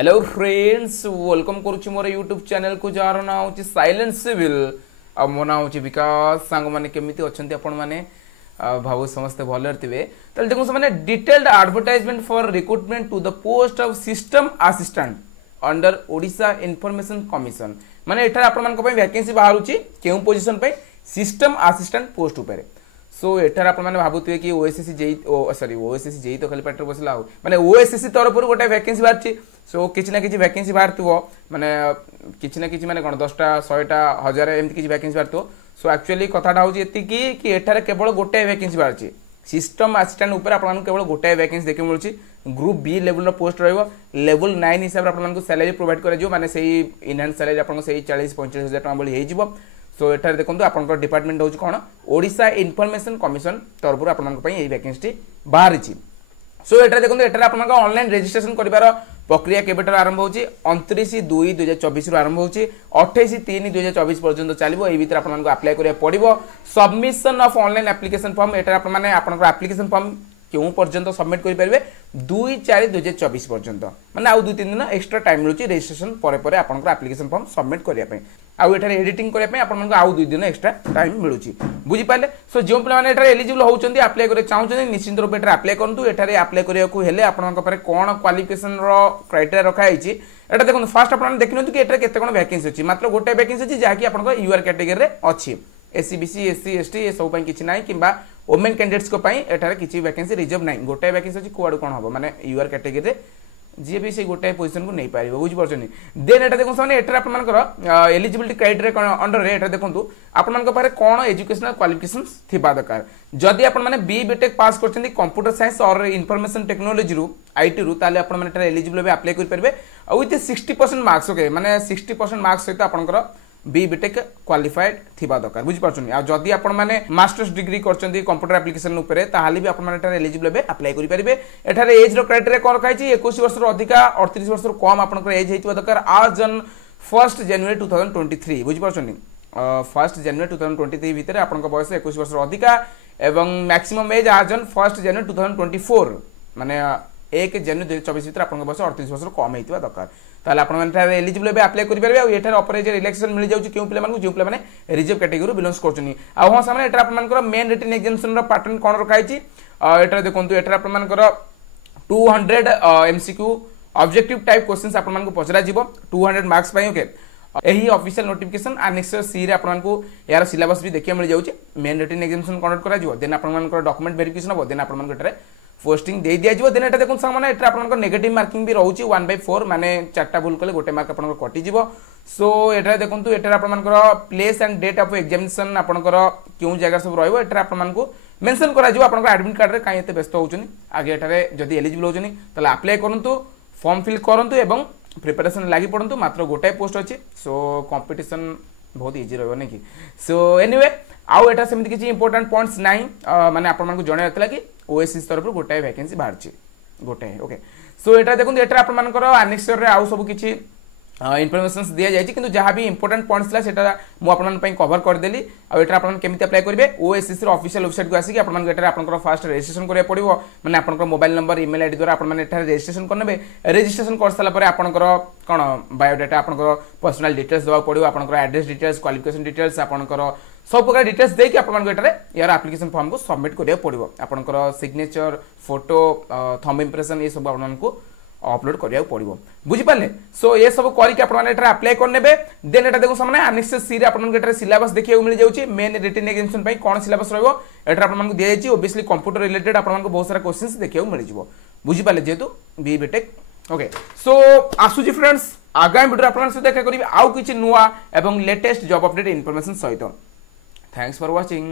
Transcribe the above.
Hello friends welcome करुच्ची मोर YouTube channel को jar ना हूँ साइलेंट सिविल आ मो ना हूँ विकास सांग मैंने केमिति अच्छा आपण मैंने भाव समस्ते भल थे देखो से detailed advertisement for recruitment to the post of system assistant under Odisha information commission माने एठार आपण वैकेंसी बाहर क्यों पोजिशन पे सिस्टम असिस्टेंट पोस्ट उपर सो एठार आपण मैंने भावुए कि OSSC JE sorry OSSC JE तो खाली पेटर बसला माने ओएसएससी तरफ गोटे वैकेंसी बाहर सो किसी ना किसी वैकेंसी बाहर माने किसी ना किसी माने कौन 10टा 100टा 1000 एमती किसी वैकेंसी बाहर सो एक्चुअली कथाटा हूँ ये कि एठार केवल गोटे वैकेंसी बाहर सिस्टम असिस्टेंट उपर आपको केवल गोटे वैकेंसी देखिए मिलूँ group B level post level 9 हिसाब से आपको सैलरी प्रोवाइड कर इनहांस सैलरी आपको 40-45 हजार टका भाई हो सो एठार देखो आप डिपार्टमेंट हूँ कौन ओडिशा इनफॉरमेशन कमिशन तरफ आपंपाई वैकेंसी बाहरी सो एठार देखो एठार आप ऑनलाइन रजिस्ट्रेशन कर प्रक्रिया केबेटर आरंभ होची 29/2/2024 आरंभ होची 28/3/2024 पर्यंत चलिबो एई भीतर आपन अप्लाई करिया पड़िबो submission of online application form एटा आपन माने आपन एप्लिकेशन फॉर्म क्यों पर्यंत सबमिट करि परिबे 2/4/2024 पर्यंत माने आउ 2-3 दिन एक्स्ट्रा टाइम मिलुची रजिस्ट्रेशन परे परे आपन एप्लिकेशन फॉर्म सबमिट करिया पे आउ एठारे एडिटिंग करिया पे आपन आउ 2 दिन एक्स्ट्रा टाइम मिलुची बुझी पाले सो जो पिला माने एठारे एलिजिबल होउचंदी अप्लाई करे चाहउचंदी निश्चित रूप एठारे अप्लाई करंतु एठारे अप्लाई करिया को हेले आपन पारे कोन क्वालिफिकेशन रो क्राइटेरिया रखा आइची एटा देखो फर्स्ट आपन देखिनतु कि एठारे केते कोन वैकेंसी अछि मात्र गोटे वैकेंसी अछि जाकी आपन यूआर कैटेगरी रे अछि एससी बीसी एससी एसटी ए सब पई किछि नाही किबा वुमेन कैंडिडेट्स को पई एठारे किछि वैकेंसी रिजर्व नाही गोटे वैकेंसी अछि कोआडु कोन हबो माने यूआर कैटेगरी रे जी भी से गोटे पोजीशन को नहीं पारिबो बुझ परछनी देन एटा देखो माने एठारे आपन मानकर एलिजिबिलिटी क्राइटेरिया अंडर रे एटा देखंतु आपन मानकर पारे कोन एजुकेशनल क्वालिफिकेशंस थिबा दरकार जदि आपन माने बी बीटेक पास करछन्ती कंप्यूटर साइंस और इन्फॉर्मेशन टेक्नोलॉजी रु आईटी रु ताले आपन माने एटा एलिजिबल बे अप्लाई कर परबे विथ 60% मार्क्स ओके माने 60% मार्क्स सहित आपनकर बी बीटेक क्वालिफाइड थिबा दरकार बुझ परछनी आ जदि आपन माने मास्टर्स डिग्री करछन्ती कंप्यूटर एप्लिकेशन ऊपर ताहाली भी आपन माने एटा एलिजिबल बे अप्लाई करि परिबे एठारे एज रो क्राइटेरिया कोन रखाइछि 21 वर्ष रो अधिका 38 वर्ष रो कम आपनकर एज हेतिबा दरकार आज ऑन 1 जनवरी 2023 बुझ परछनी 1 जनवरी 2023 भितर आपनकर बयस 21 वर्ष रो अधिका एवं मैक्सिमम एज आज ऑन 1 जनवरी 2024 माने 1 जनवरी 2024 भितर आपनकर बयस 38 वर्ष रो कम हेतिबा दरकार ताले आपण माने एलिजिबल बे अप्लाई करि परबे आ एठार ऑपरेटर रिलैक्सेशन मिल जाउची केउ पिला मानकु जे पिला माने रिजर्व कैटेगरी बिलोंग्स करछनी आ हो सामने एठार आपण मानकर मेन रिटन एग्जामिनेशन रो पैटर्न कोन रखाइची एठार देखंतु एठार आपण मानकर 200 एमसीक्यू ऑब्जेक्टिव टाइप क्वेश्चंस आपण मानकु पचरा जीवो 200 मार्क्स पई ओके एही ऑफिशियल नोटिफिकेशन एनेक्स सी रे आपण मानकु यार सिलेबस भी देखिया मिल जाउची मेन रिटन एग्जामिनेशन कंडक्ट करा जीवो देन आपण मानकर डॉक्यूमेंट वेरिफिकेशन हो देन आपण मानकर एठारे पोस्टिंग दे दिया देन एटा देखो सामने एटा आपन नेगेटिव मार्किंग भी रहउची 1/4 माने चारटा भूल कले गोटे मार्क आपन कटि जीवो सो एटा देखंतु एटा आपन मानकर place and date of examination आपन क्यों जगह सब रहइबो एटा आपन मानकु मेंशन करा जीवो आपन एडमिट कार्ड रे काई एते व्यस्त होउचनी आगे एटारे जदी एलिजिबल होउचनी तले अप्लाई करंतु फॉर्म फिल करंतु एवं प्रिपरेशन लागि पड़ंतु मात्र गोटे पोस्ट अछि सो कंपटीशन बहुत इजी रहइबो नै कि सो एनीवे आउ एटा सेमति किछि इंपोर्टेंट पॉइंट्स नाही माने आपन मानकु जणे रहतला कि ओएसएस तरफ गोटे वैकेंसी बाहर गोटे ओके सो एटा देखो एटा आपण मानकर आनेक्सर रे आउ सब किछि इन्फॉर्मेशंस दिया जाय किंतु जहां भी इंपोर्टेंट पॉइंट्स ला सेटा मु आपन पई कवर कर देली आ एटा आपण केमिति अप्लाई करबे ओएसएस रो ऑफिशियल वेबसाइट को आसी कि आपण एटा आपण फर्स्ट रजिस्ट्रेशन करिया पड़िबो माने आपण मोबाइल नंबर ईमेल आईडी द्वारा आपण एटा रजिस्ट्रेशन करनेबे रजिस्ट्रेशन कर साला परे आपण कोन बायोडाटा आपण पर्सनल डिटेल्स दवा पड़िबो आपण एड्रेस डिटेल्स क्वालिफिकेशन डिटेल्स आपण सब प्रकार डिटेल्स देकी आपण एटारे यार एप्लिकेशन फॉर्म को सबमिट करिया पड़िबो आपण सिग्नेचर फोटो थंब इंप्रेशन ये सब आपण को अपलोड करिया पड़िबो बुझी पाले सो ये सब करिके आपण एटारे अप्लाई करनेबे देन एटा देखो सामने एनेक्स सी रे आपण एटारे सिलेबस देखियो मिल जाउची मेन रिटन एग्जामिनेशन पई कोन सिलेबस रहबो एटारे आपण मानकु दिया जायची ओबवियसली कंप्यूटर रिलेटेड आपण मानकु बहुत सारा क्वेश्चंस देखियो मिल जिवो बुझी पाले जेतु बी बीटेक ओके सो आसुजी फ्रेंड्स आगामी वीडियो आपण से देखा करिवे आउ किछि नुवा एवं लेटेस्ट जॉब अपडेट इंफॉर्मेशन सहित थैंक्स फॉर वाचिंग।